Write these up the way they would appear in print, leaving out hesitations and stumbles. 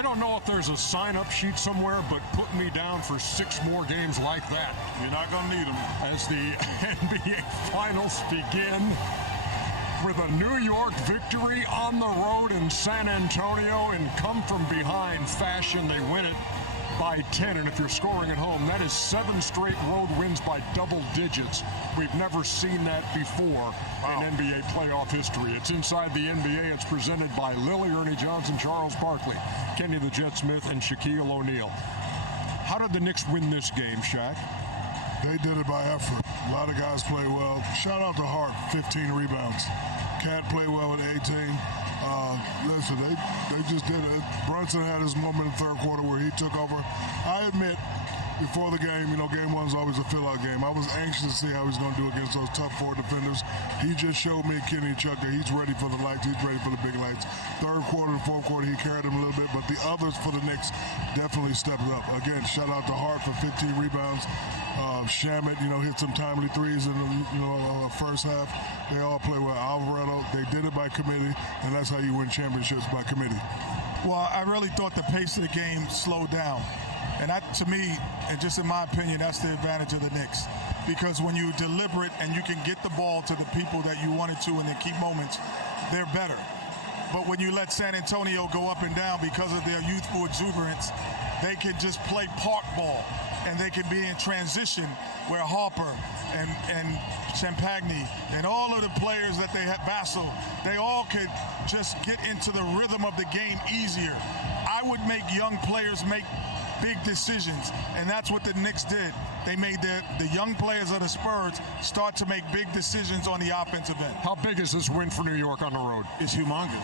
I don't know if there's a sign-up sheet somewhere, but put me down for 6 more games like that. You're not going to need them. As the NBA Finals begin with a New York victory on the road in San Antonio in come-from-behind fashion. They win it by 10, and if you're scoring at home, that is 7 straight road wins by double digits. We've never seen that before in NBA playoff history. It's Inside the NBA. It's presented by Lilly, Ernie Johnson, Charles Barkley, Kenny the Jet Smith, and Shaquille O'Neal. How did the Knicks win this game, Shaq? They did it by effort. A lot of guys play well. Shout out to Hart, 15 rebounds. Cat played well with 18. Listen, they just did it. Brunson had his moment in the third quarter where he took over. I admit, before the game, game one's always a fill-out game. I was anxious to see how he's going to do against those tough 4 defenders. He just showed me, Kenny and Chuck, that he's ready for the lights. He's ready for the big lights. Third quarter and fourth quarter, he carried him a little bit, but the others for the Knicks definitely stepped up. Again, shout out to Hart for 15 rebounds. Shamet, hit some timely threes in the first half. They all play well. Alvarado, they did it by committee, and that's how you win championships, by committee. Well, I really thought the pace of the game slowed down. And that, to me, and just in my opinion, that's the advantage of the Knicks. Because when you're deliberate and you can get the ball to the people that you wanted to in the key moments, they're better. But when you let San Antonio go up and down because of their youthful exuberance, they can just play park ball. And they can be in transition where Harper and Champagny and all of the players that they have, Vassell, they all could just get into the rhythm of the game easier. I would make young players make big decisions, and that's what the Knicks did. They made the young players of the Spurs start to make big decisions on the offensive end. How big is this win for New York on the road? It's humongous.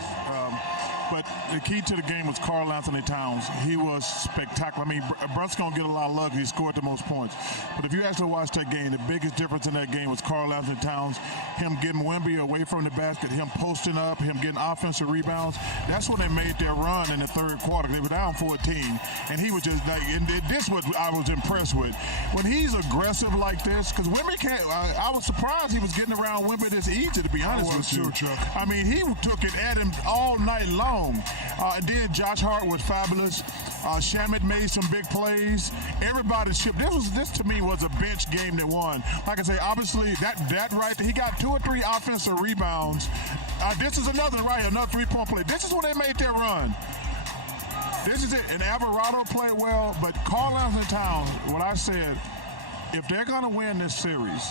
But the key to the game was Karl Anthony Towns. He was spectacular. I mean, Brunson's going to get a lot of luck. He scored the most points. But if you actually watch that game, the biggest difference in that game was Karl Anthony Towns, him getting Wemby away from the basket, him posting up, him getting offensive rebounds. That's when they made their run in the third quarter. They were down 14, and he was just like, and this was what I was impressed with. When he's aggressive like this, because Wemby can't, I was surprised he was getting around Wemby this easy, to be honest with you. I mean, he took it at him all night long. And then Josh Hart was fabulous. Shamet made some big plays. Everybody chipped. This to me was a bench game that won. Like I say, obviously that right there, he got 2 or 3 offensive rebounds. This is another 3-point play. This is when they made their run. This is it. And Alvarado played well, but Karl Anthony Towns, what I said, if they're going to win this series,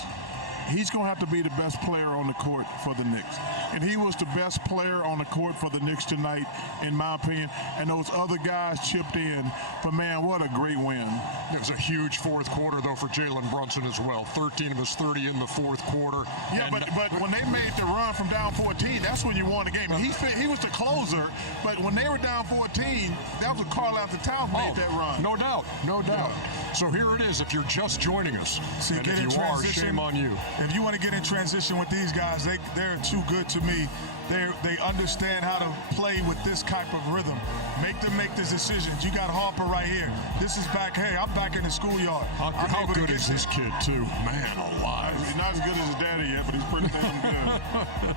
he's going to have to be the best player on the court for the Knicks. And he was the best player on the court for the Knicks tonight, in my opinion. And those other guys chipped in. But, man, what a great win. It was a huge fourth quarter, though, for Jalen Brunson as well. 13 of his 30 in the fourth quarter. Yeah, but when they made the run from down 14, that's when you won the game. And he was the closer, but when they were down 14, that was when Karl Anthony Towns made that run. No doubt, no doubt. So here it is, if you're just joining us. See, and if you are, shame on you. If you want to get in transition with these guys, they're too good to me. They understand how to play with this type of rhythm. Make them make these decisions. You got Harper right here. This is back. Hey, I'm back in the schoolyard. How good is this kid, too? Man alive. He's not as good as his daddy yet, but he's pretty damn good.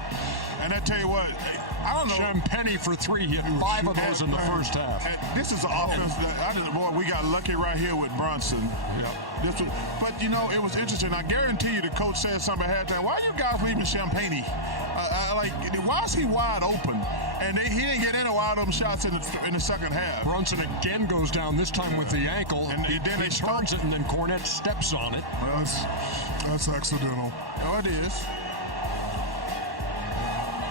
And I tell you what, I don't know. Champagny for 3. He had 5 of those in the first half. This is an offense that we got lucky right here with Brunson. Yeah. But, it was interesting. I guarantee you the coach said something at halftime. Why are you guys leaving Champagny? Why is he wide open? And he didn't get any wide open shots in the second half. Brunson again goes down, this time with the ankle. And then he turns it, and then Cornette steps on it. Well, that's accidental. Oh, it is.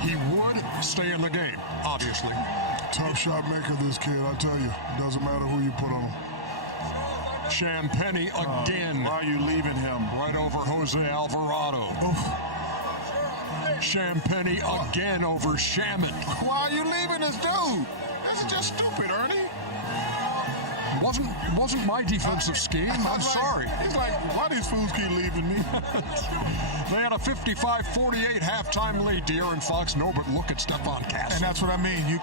He would stay in the game, obviously. Tough shot maker, this kid, I tell you. Doesn't matter who you put on him. Champagny again. Why are you leaving him? Right over Jose Alvarado. Champagny again over Shamet. Why are you leaving this dude? This is just stupid, Ernie. Wasn't my defensive scheme. I'm sorry. He's like, why these fools keep leaving me? They had a 55-48 halftime lead. De'Aaron Fox, no, but look at Stephon Castle. And that's what I mean. You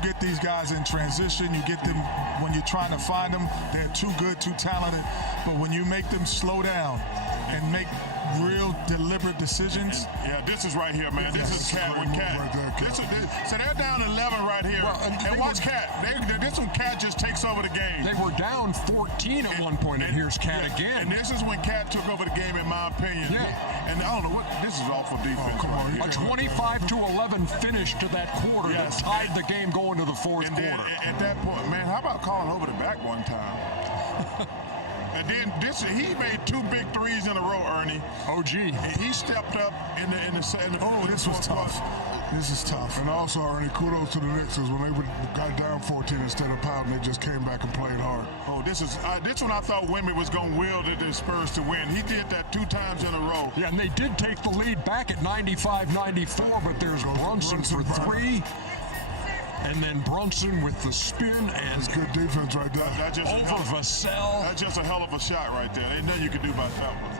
get these guys in transition. You get them when you're trying to find them. They're too good, too talented. But when you make them slow down and make real deliberate decisions. Yeah, this is right here, man. This is Cat with Cat. Right there, Cat. So they're down 11 right here. Well, and watch Cat. This one, Cat just takes over the game. They were down 14 at one point, and here's Cat again. And this is when Cat took over the game, in my opinion. Yeah. And I don't know what this is awful defense. come on, right A here. 25-11 finish to that quarter that tied the game going to the fourth And then quarter. at that point, man, how about calling over the back one time? And then he made 2 big threes in a row, Ernie. OG. He stepped up in the second. Oh, this was tough. This is tough. And also, Ernie, kudos to the Knicks, is when they got down 14 instead of pouting, they just came back and played hard. Oh, this one I thought Wemby was going to will the Spurs to win. He did that 2 times in a row. Yeah, and they did take the lead back at 95-94, but there's Brunson for 3. And then Brunson with the spin and It's good defense right there. That's just over Vassell. That's just a hell of a shot right there. Ain't nothing you can do about that one.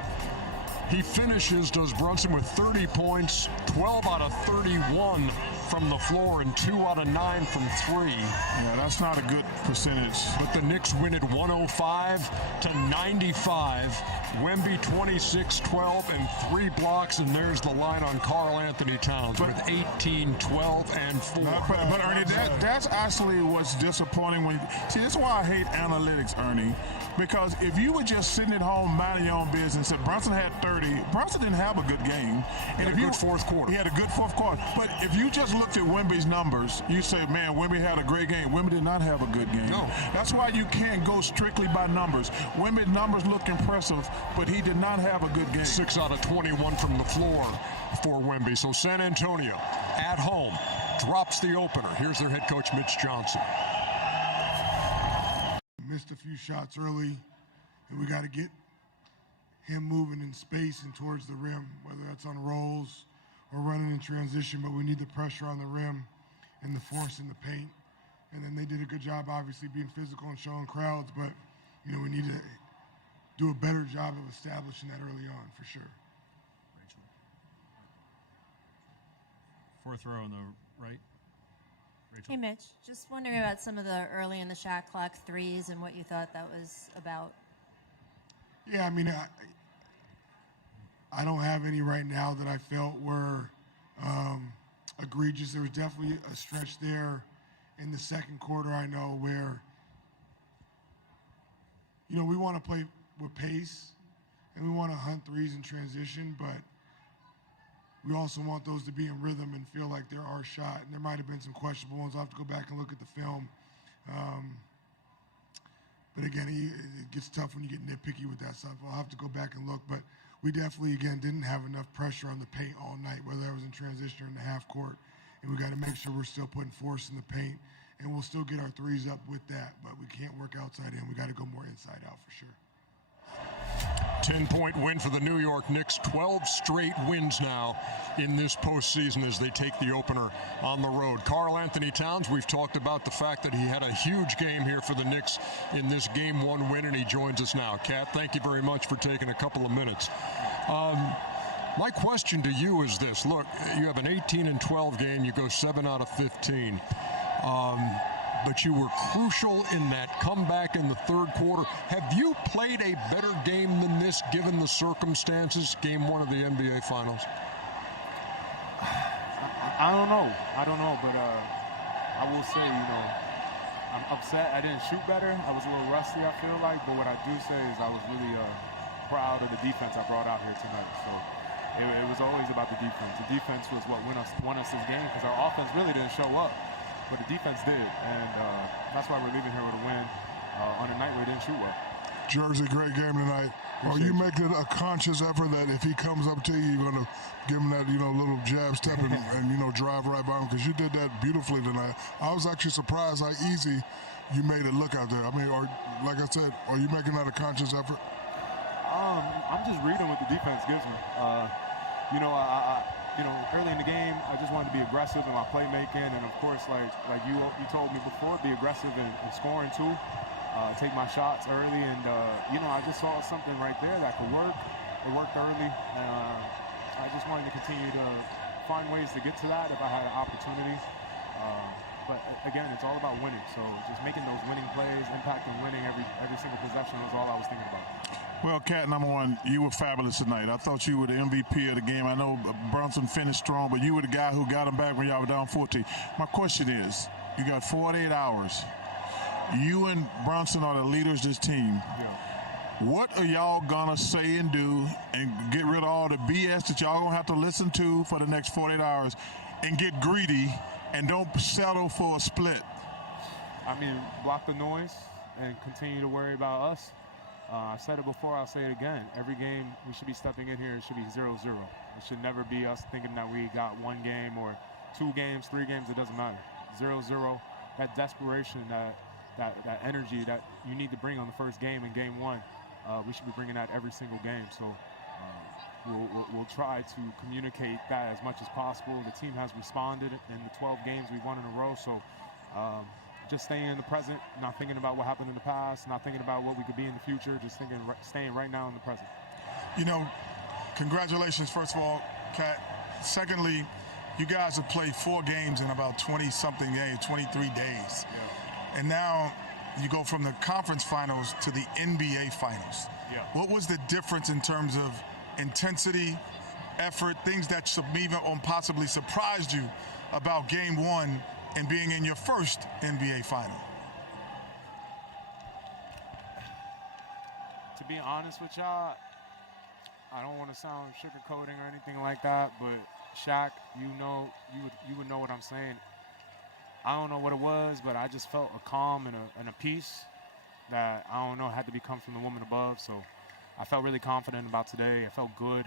He finishes, does Brunson, with 30 points, 12 out of 31 from the floor, and 2 out of 9 from 3. Yeah, that's not a good percentage. But the Knicks win it 105-95. Wemby 26, 12, and 3 blocks, and there's the line on Karl Anthony Towns with 18, 12, and 4. But Ernie, that's actually what's disappointing. See, this is why I hate analytics, Ernie. Because if you were just sitting at home minding your own business, and Brunson had 30, Brunson didn't have a good game. And a good fourth quarter. He had a good fourth quarter. But if you just looked at Wemby's numbers, you say, man, Wemby had a great game. Wemby did not have a good game. No. That's why you can't go strictly by numbers. Wemby's numbers look impressive, but he did not have a good game. 6 out of 21 from the floor for Wemby. So San Antonio, at home, drops the opener. Here's their head coach, Mitch Johnson. Missed a few shots early, and we got to get him moving in space and towards the rim, whether that's on rolls or running in transition, but we need the pressure on the rim and the force in the paint. And then they did a good job, obviously, being physical and showing crowds, but, we need to do a better job of establishing that early on, for sure. Fourth row on the right. Rachel. Hey, Mitch. Just wondering about some of the early in the shot clock threes and what you thought that was about. Yeah, I don't have any right now that I felt were egregious. There was definitely a stretch there in the second quarter, I know, where, we want to play with pace and we want to hunt threes in transition, but we also want those to be in rhythm and feel like they're our shot. And there might have been some questionable ones. I'll have to go back and look at the film. But again, it gets tough when you get nitpicky with that stuff. I'll have to go back and look. But we definitely, again, didn't have enough pressure on the paint all night, whether that was in transition or in the half court. And we got to make sure we're still putting force in the paint. And we'll still get our threes up with that. But we can't work outside in. We got to go more inside out for sure. 10-point win for the New York Knicks. 12 straight wins now in this postseason as they take the opener on the road. Karl Anthony Towns, we've talked about the fact that he had a huge game here for the Knicks in this Game 1 win, and he joins us now. Kat, thank you very much for taking a couple of minutes. My question to you is this. Look, you have an 18-12 game. You go 7 out of 15. But you were crucial in that comeback in the third quarter. Have you played a better game than this, given the circumstances, Game 1 of the NBA Finals? I don't know, but I will say, I'm upset I didn't shoot better. I was a little rusty, I feel like, but what I do say is I was really proud of the defense I brought out here tonight. So it was always about the defense. The defense was what won us this game, because our offense really didn't show up. But the defense did, and that's why we're leaving here with a win on a night where we didn't shoot well. Jersey, great game tonight. Are you making a conscious effort that if he comes up to you, you're going to give him that, little jab step and drive right by him? Because you did that beautifully tonight. I was actually surprised how easy you made it look out there. Like I said, are you making that a conscious effort? I'm just reading what the defense gives me. Early in the game, I just wanted to be aggressive in my playmaking, and of course, like you told me before, be aggressive in scoring too. Take my shots early, and I just saw something right there that could work. It worked early, and I just wanted to continue to find ways to get to that if I had an opportunity. But again, it's all about winning. So just making those winning plays, impacting winning every single possession was all I was thinking about. Well, Cat, number one, you were fabulous tonight. I thought you were the MVP of the game. I know Brunson finished strong, but you were the guy who got him back when y'all were down 14. My question is, you got 48 hours. You and Brunson are the leaders of this team. Yeah. What are y'all gonna say and do and get rid of all the BS that y'all gonna have to listen to for the next 48 hours and get greedy and don't settle for a split? I mean, block the noise and continue to worry about us. I said it before, I'll say it again. Every game we should be stepping in here, it should be 0-0. It should never be us thinking that we got one game or 2 games, 3 games, it doesn't matter. 0-0, that desperation, that energy that you need to bring on the first game in game 1, we should be bringing that every single game. So we'll try to communicate that as much as possible. The team has responded in the 12 games we've won in a row. So just staying in the present, not thinking about what happened in the past, not thinking about what we could be in the future, just staying right now in the present. You know, congratulations, first of all, Kat. Secondly, you guys have played 4 games in about 20-something days, 23 days. Yeah. And now you go from the conference finals to the NBA finals. Yeah. What was the difference in terms of intensity, effort, things that should even possibly surprised you about game 1 and being in your first NBA final? To be honest with y'all, I don't want to sound sugarcoating or anything like that, but Shaq, you would know what I'm saying. I don't know what it was, but I just felt a calm and a peace that, I don't know, had to come from the woman above. So I felt really confident about today. I felt good.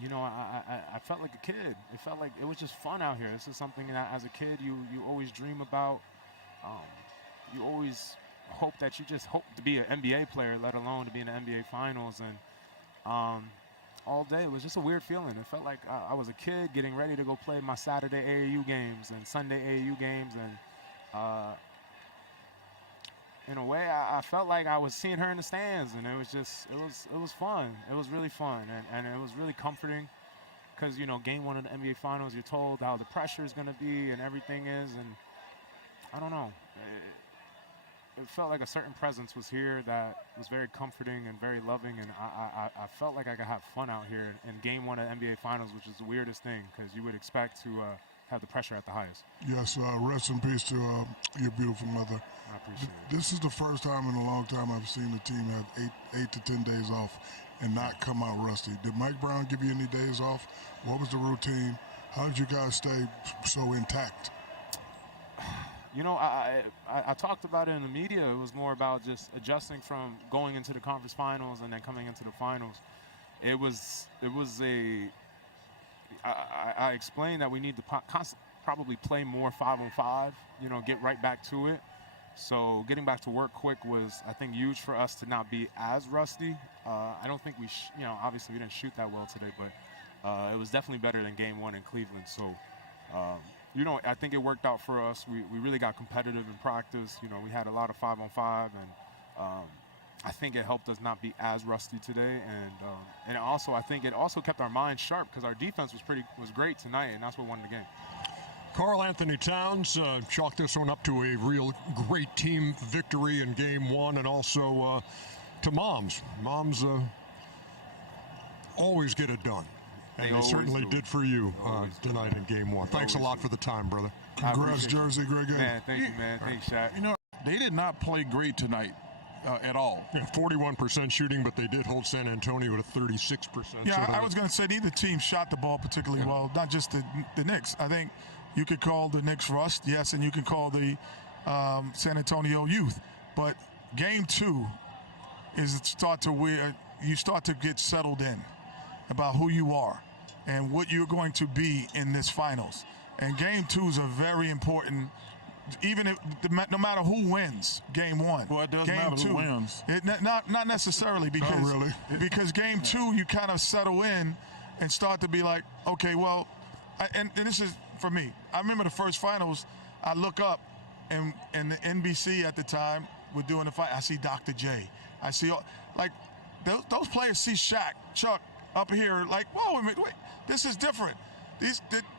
You know, I felt like a kid. It felt like it was just fun out here. This is something that as a kid you always dream about. You always hope that you just hope to be an NBA player, let alone to be in the NBA finals. And all day it was just a weird feeling. It felt like I was a kid getting ready to go play my Saturday AAU games and Sunday AAU games. And in a way, I felt like I was seeing her in the stands, and it was fun. It was really fun, and it was really comforting because, you know, game 1 of the NBA Finals, you're told how the pressure is going to be and everything is, and I don't know. It felt like a certain presence was here that was very comforting and very loving, and I felt like I could have fun out here in game 1 of the NBA Finals, which is the weirdest thing because you would expect to have the pressure at the highest. Yes, rest in peace to your beautiful mother. I appreciate it. This is the first time in a long time I've seen the team have 8 to 10 days off and not come out rusty. Did Mike Brown give you any days off? What was the routine? How did you guys stay so intact? You know, I talked about it in the media. It was more about just adjusting from going into the conference finals and then coming into the finals. I explained that we need to probably play more 5-on-5, you know, get right back to it. So getting back to work quick was, I think, huge for us to not be as rusty. I don't think obviously we didn't shoot that well today, but it was definitely better than game 1 in Cleveland. So, you know, I think it worked out for us. We really got competitive in practice. You know, we had a lot of 5-on-5, and I think it helped us not be as rusty today. And also, I think it also kept our minds sharp because our defense was great tonight, and that's what won the game. Karl Anthony Towns chalked this one up to a real great team victory in game 1, and also to Moms. Moms always get it done. And they certainly did for you tonight in game 1. Thanks a lot for the time, brother. Congrats, Jersey. Great game. Man, thank you, man. Thanks, Shaq. You know, they did not play great tonight at all. Yeah, 41% shooting, but they did hold San Antonio to 36%. Yeah, I was going to say neither team shot the ball particularly well, not just the Knicks. I think you could call the Knicks rust, yes, and you could call the San Antonio youth. But game 2 is you start to get settled in about who you are and what you're going to be in this finals. And game 2 is a very important, even if no matter who wins game 1. Well, it doesn't game matter 2, who wins. Not necessarily, because really. because game 2 you kind of settle in and start to be like, okay, well, and this is for me. I remember the first finals. I look up and the NBC at the time were doing the fight. I see Dr. J. I see those players see Shaq, Chuck up here like, whoa, wait, this is different.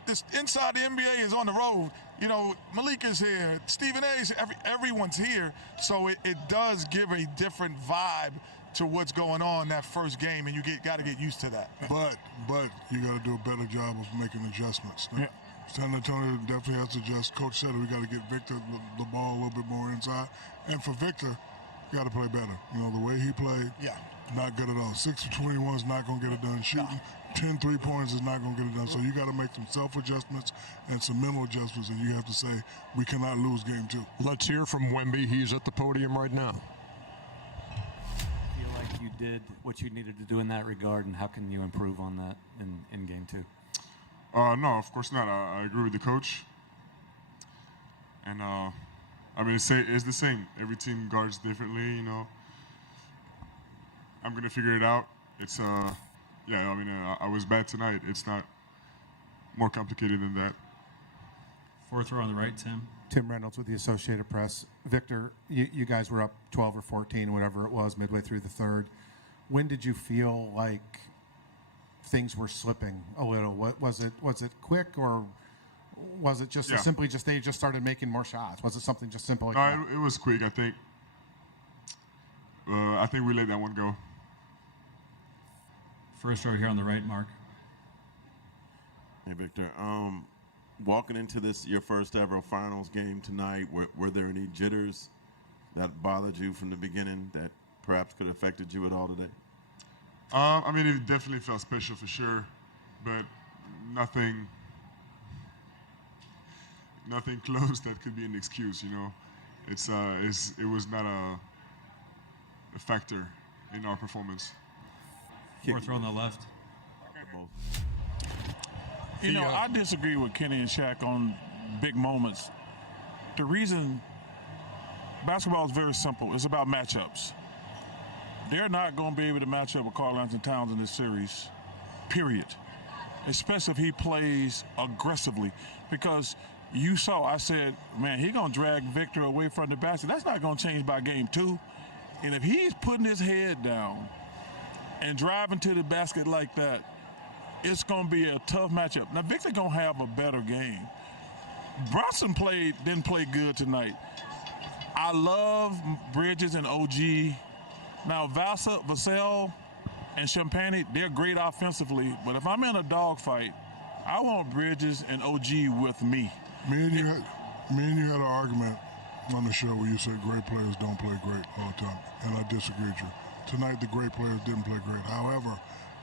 this inside the NBA is on the road. You know, Malik is here, Stephen A's, everyone's here. So it does give a different vibe to what's going on that first game, and you got to get used to that. But you got to do a better job of making adjustments. Yeah. San Antonio definitely has to adjust. Coach said we got to get Victor the ball a little bit more inside. And for Victor, you got to play better. You know, the way he played, not good at all. 6 of 21 is not going to get it done. Shooting 10 3-pointers is not going to get it done. So you got to make some self-adjustments and some mental adjustments, and you have to say we cannot lose game 2. Let's hear from Wemby. He's at the podium right now. Feel like you did what you needed to do in that regard, and how can you improve on that in game 2? No, of course not. I agree with the coach. And, I mean, it's the same. Every team guards differently, you know. I'm going to figure it out. It's, I mean, I was bad tonight. It's not more complicated than that. Fourth row on the right, Tim. Tim Reynolds with the Associated Press. Victor, you guys were up 12 or 14, whatever it was, midway through the third. When did you feel like things were slipping a little? What was it quick, or was it just simply just they just started making more shots? Was it something just simple like that? It was quick. I think we let that one go. First row here on the right, Mark. Hey, Victor. Walking into this, your first ever finals game tonight, were there any jitters that bothered you from the beginning that perhaps could have affected you at all today? I mean, it definitely felt special for sure, but nothing close that could be an excuse, you know. It was not a factor in our performance. Fourth row on the left. You know, I disagree with Kenny and Shaq on big moments. The reason basketball is very simple. It's about matchups. They're not going to be able to match up with Karl Anthony Towns in this series, period. Especially if he plays aggressively. Because you saw, I said, man, he's going to drag Victor away from the basket. That's not going to change by game 2. And if he's putting his head down and driving to the basket like that, it's going to be a tough matchup. Now, Victor going to have a better game. Bronson didn't play good tonight. I love Bridges and OG. Now, Vassell and Champagne, they're great offensively, but if I'm in a dogfight, I want Bridges and OG with me. Me and you had an argument on the show where you said great players don't play great all the time, and I disagreed with you. Tonight, the great players didn't play great. However,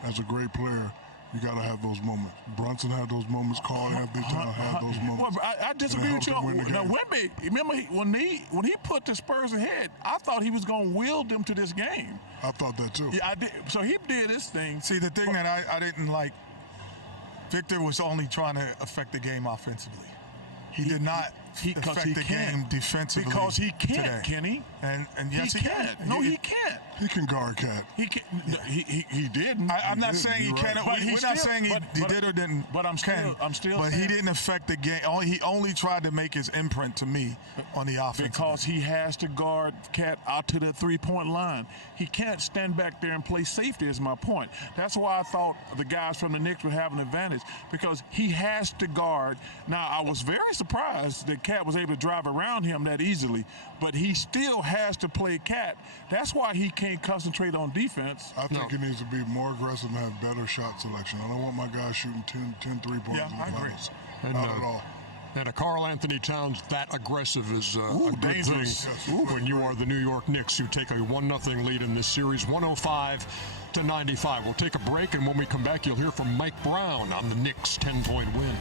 as a great player, you got to have those moments. Brunson had those moments. Karl Anthony Towns had those moments. Well, I disagree with you. Now, Wemby, remember when he put the Spurs ahead, I thought he was going to will them to this game. I thought that too. Yeah, I did. So he did this thing. See, the thing that I didn't like, Victor was only trying to affect the game offensively. He did not affect the game defensively. Because he can't, today. Kenny. And yes, he can. No, he can't. He can guard Cat. He can't. He didn't. I'm not saying he can't. We're not saying he did or didn't. But I'm still. But saying, he didn't affect the game. He only tried to make his imprint to me on the offense. Because he has to guard Cat out to the 3-point line. He can't stand back there and play safety. Is my point. That's why I thought the guys from the Knicks would have an advantage, because he has to guard. Now, I was very surprised that Cat was able to drive around him that easily, but he still has to play Cat. That's why he can't concentrate on defense. I think he needs to be more aggressive and have better shot selection. I don't want my guys shooting 10 3-pointers in the finals. Not at all. And a Karl Anthony Towns that aggressive is a good dangerous. thing when you are the New York Knicks, who take a 1-0 lead in this series, 105-95. We'll take a break, and when we come back, you'll hear from Mike Brown on the Knicks' 10-point win.